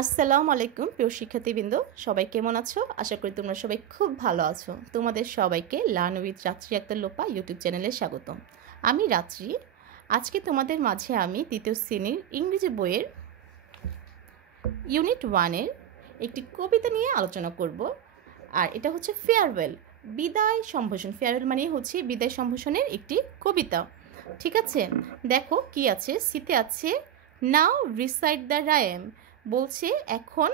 আসসালামু আলাইকুম প্রিয় শিক্ষার্থীবৃন্দ, সবাই কেমন আছো? আশা করি তোমরা সবাই খুব ভালো আছো। তোমাদের সবাইকে লার্ন উইথ রাত্রি আক্তার লোপা ইউটিউব চ্যানেলে স্বাগতম। আমি রাত্রি। আজকে তোমাদের মাঝে আমি দ্বিতীয় শ্রেণীর ইংরেজি বইয়ের ইউনিট 1-এর একটি কবিতা নিয়ে আলোচনা করব। আর এটা হচ্ছে ফেয়ারওয়েল, বিদায় সম্ভাষণ। ফেয়ারওয়েল মানে হচ্ছে বিদায় সম্ভাষণের একটি কবিতা। ঠিক আছে, দেখো কি আছে। সিতে আছে নাও রিসাইট দ্য রাইম, বলছে এখন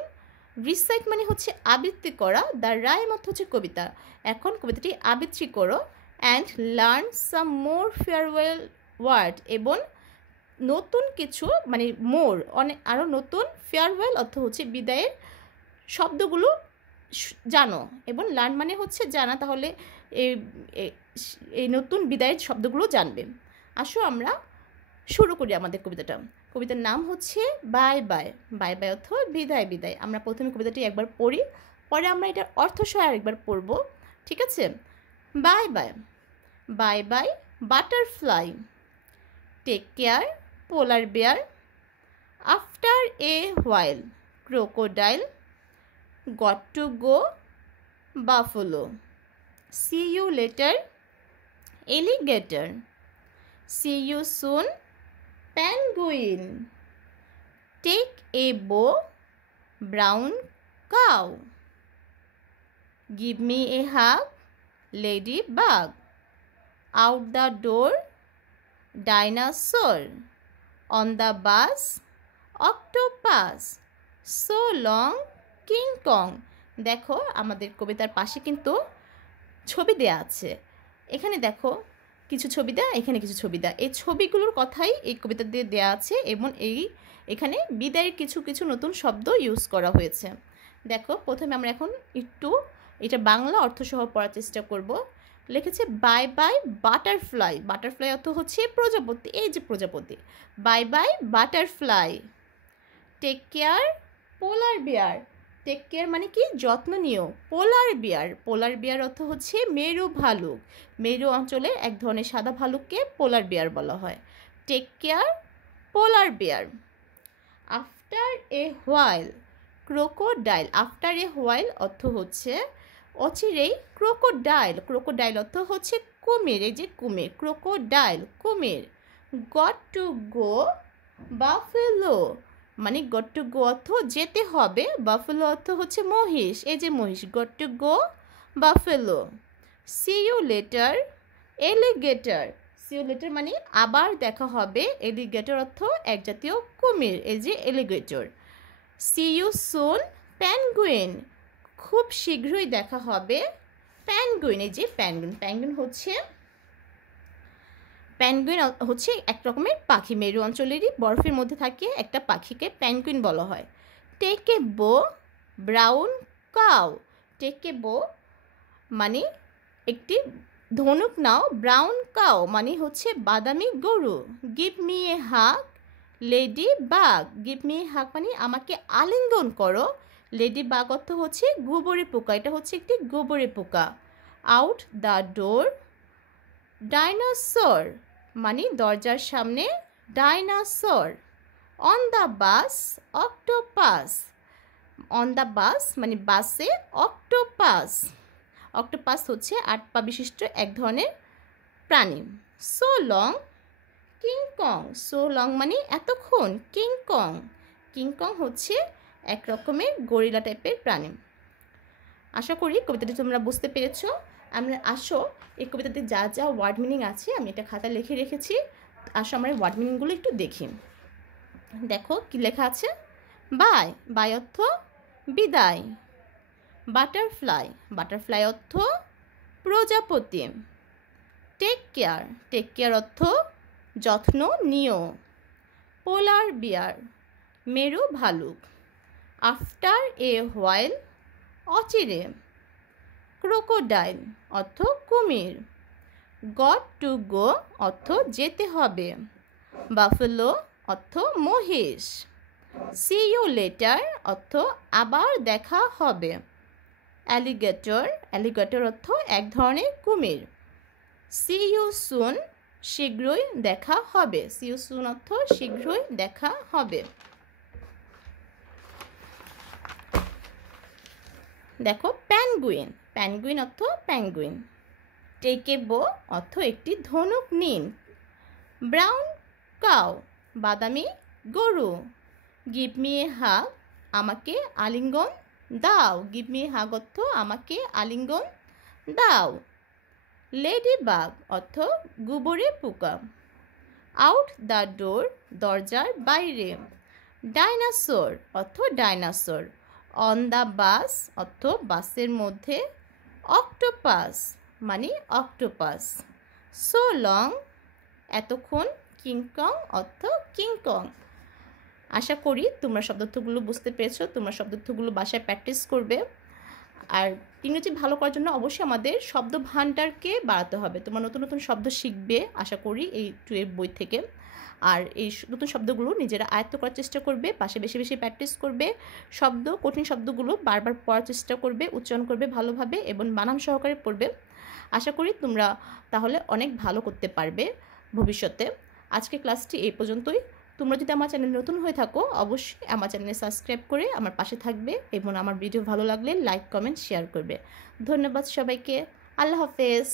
রিসাইট মানে হচ্ছে আবৃত্তি করা, দ্য রাইম অর্থ হচ্ছে কবিতা। এখন কবিতাটি আবৃত্তি করো and learn some more farewell word, এবং নতুন কিছু মানে মোর অনেক আরও নতুন ফেয়ারওয়েল অর্থ হচ্ছে বিদায়ের শব্দগুলো জানো, এবং লার্ন মানে হচ্ছে জানা। তাহলে এই নতুন বিদায়ের শব্দগুলো জানবে। আসো আমরা শুরু করি আমাদের কবিতাটা। কবিতার নাম হচ্ছে বাই বাই। বাই বাই অর্থ বিদায় বিদায়। আমরা প্রথমে কবিতাটি একবার পড়ি, পরে আমরা এটার অর্থ সহ আরেকবার পড়ব। ঠিক আছে। Bye bye. Bye bye butterfly, take care polar bear, after a while crocodile, got to go buffalo, see you later alligator, see you soon penguin, take a bow brown cow, give me a hug ladybug, out the door dinosaur, on the bus octopus, so long king kong। দেখো আমাদের কবিতার পাশে কিন্তু ছবি দেয়া আছে। এখানে দেখো কিছু ছবি দেয়া, এখানে কিছু ছবি দেয়া। এই ছবিগুলোর কথাই এই কবিতা দিয়ে দেয়া আছে, এবং এখানে বিদায়ের কিছু কিছু নতুন শব্দ ইউজ করা হয়েছে। দেখো প্রথমে আমরা এখন একটু এটা বাংলা অর্থ সহ পড়ার চেষ্টা করব। লিখেছে বাই বাই বাটারফ্লাই। বাটারফ্লাই অর্থ হচ্ছে প্রজাপতি, এই যে প্রজাপতি। Bye bye butterfly, take care polar bear. Take care মানে কি যত্ন নিও। পোলার বিয়ার, পোলার বিয়ার অর্থ হচ্ছে মেরু ভালুক। মেরু অঞ্চলে এক ধরনের সাদা ভালুককে পোলার বিয়ার বলা হয়। Take care polar bear. After a while crocodile. After a while অর্থ হচ্ছে অচিরেই। ক্রোকোডাইল, ক্রোকোডাইল অর্থ হচ্ছে কুমির, এই যে কুমির, ক্রোকোডাইল কুমির। গট টু গো বাফেলো, মানে গট টু গো অর্থ যেতে হবে, বাফেলো অর্থ হচ্ছে মহিষ, এই যে মহিষ। Got to go buffalo. See you later alligator. See you later মানে আবার দেখা হবে। এলিগেটর অর্থ এক জাতীয় কুমির, এই যে এলিগেটর। সি ইউ সুন প্যানগুইন, খুব শীঘ্রই দেখা হবে। প্যানগুইন, এই যে প্যানগুইন। প্যানগুইন হচ্ছে প্যানগুইন হচ্ছে এক রকমের পাখি, মেরু অঞ্চলেরই বরফের মধ্যে থাকে একটা পাখিকে প্যানগুইন বলা হয়। টেক এ বো ব্রাউন কাউ। টেক এ বো মানে একটি ধনুক নাও, ব্রাউন কাউ মানে হচ্ছে বাদামি গরু। Give me a hug ladybug. Give me a hug মানে আমাকে আলিঙ্গন করো। লেডি বাগ অর্থ হচ্ছে গোবরে পোকা, এটা হচ্ছে একটি গোবরে পোকা। আউট দ্য ডোর ডাইনোসর মানে দরজার সামনে dinosaur. On the bus octopus. On the bus মানে বাসে অক্টোপাস। অক্টোপাস হচ্ছে 8 পা বিশিষ্ট এক ধরনের প্রাণী। So long King Kong. So long মানে এতক্ষণ। কিংকং, কিংকং হচ্ছে এক রকমের গরিলা টাইপের প্রাণী। আশা করি কবিতাটি তোমরা বুঝতে পেরেছো। আমরা আসো এই কবিতাতে যা যা ওয়ার্ড মিনিং আছে আমি এটা খাতায় লিখে রেখেছি। আসো আমরা ওয়ার্ড মিনিংগুলো একটু দেখি। দেখো কি লেখা আছে। বাই, বাই অর্থ বিদায়। বাটারফ্লাই, বাটারফ্লাই অর্থ প্রজাপতি। টেক কেয়ার, টেক কেয়ার অর্থ যত্ন নিও। পোলার বিয়ার, মেরু ভালুক। আফটার এ হোয়াইল অচিরে। ক্রোকোডাইল অর্থ কুমির। গট টু গো অর্থ যেতে হবে। বাফেলো অর্থ মহিষ। সি ইউ লেটার অর্থ আবার দেখা হবে। অ্যালিগেটর, অ্যালিগেটর অর্থ এক ধরনের কুমির। সি ইউ সুন শীঘ্রই দেখা হবে। সি ইউ সুন অর্থ শীঘ্রই দেখা হবে। দেখো প্যাঙ্গুইন, প্যাঙ্গুইন অর্থ প্যাঙ্গুইন। টেক এ বো অর্থ একটি ধনুক নিন। ব্রাউন কাউ বাদামি গরু। গিভ মি এ হাগ আমাকে আলিঙ্গন দাও। গিভ মি এ হাগ অর্থ আমাকে আলিঙ্গন দাও। লেডি বাগ অর্থ গুবরে পোকা। আউট দ্য ডোর দরজার বাইরে। ডাইনাসোর অর্থ ডাইনাসোর। অন দ্য বাস অর্থ বাসের মধ্যে। অক্টোপাস মানে অক্টোপাস। সো লং এতক্ষণ। কিংকং অর্থ কিংকং। আশা করি তোমরা শব্দার্থগুলো বুঝতে পেরেছো। তোমরা শব্দার্থগুলো বাসায় প্র্যাকটিস করবে। আর ইংরেজি ভালো করার জন্য অবশ্যই আমাদের শব্দ ভাণ্ডারকে বাড়াতে হবে। তোমরা নতুন নতুন শব্দ শিখবে আশা করি এই 2 বই থেকে। আর এই নতুন শব্দগুলো নিজেরা আয়ত্ত করার চেষ্টা করবে, পাশে বেশি বেশি প্র্যাকটিস করবে। কঠিন শব্দগুলো বারবার পড়ার চেষ্টা করবে, উচ্চারণ করবে ভালোভাবে এবং বানান সহকারে পড়বে। আশা করি তোমরা তাহলে অনেক ভালো করতে পারবে ভবিষ্যতে। আজকে ক্লাসটি এই পর্যন্তই। তোমরা যদি আমার চ্যানেল নতুন হয়ে থাকো অবশ্যই আমার চ্যানেলে সাবস্ক্রাইব করে আমার পাশে থাকবে এবং আমার ভিডিও ভালো লাগলে লাইক কমেন্ট শেয়ার করবে। ধন্যবাদ সবাইকে। আল্লাহ হাফেজ।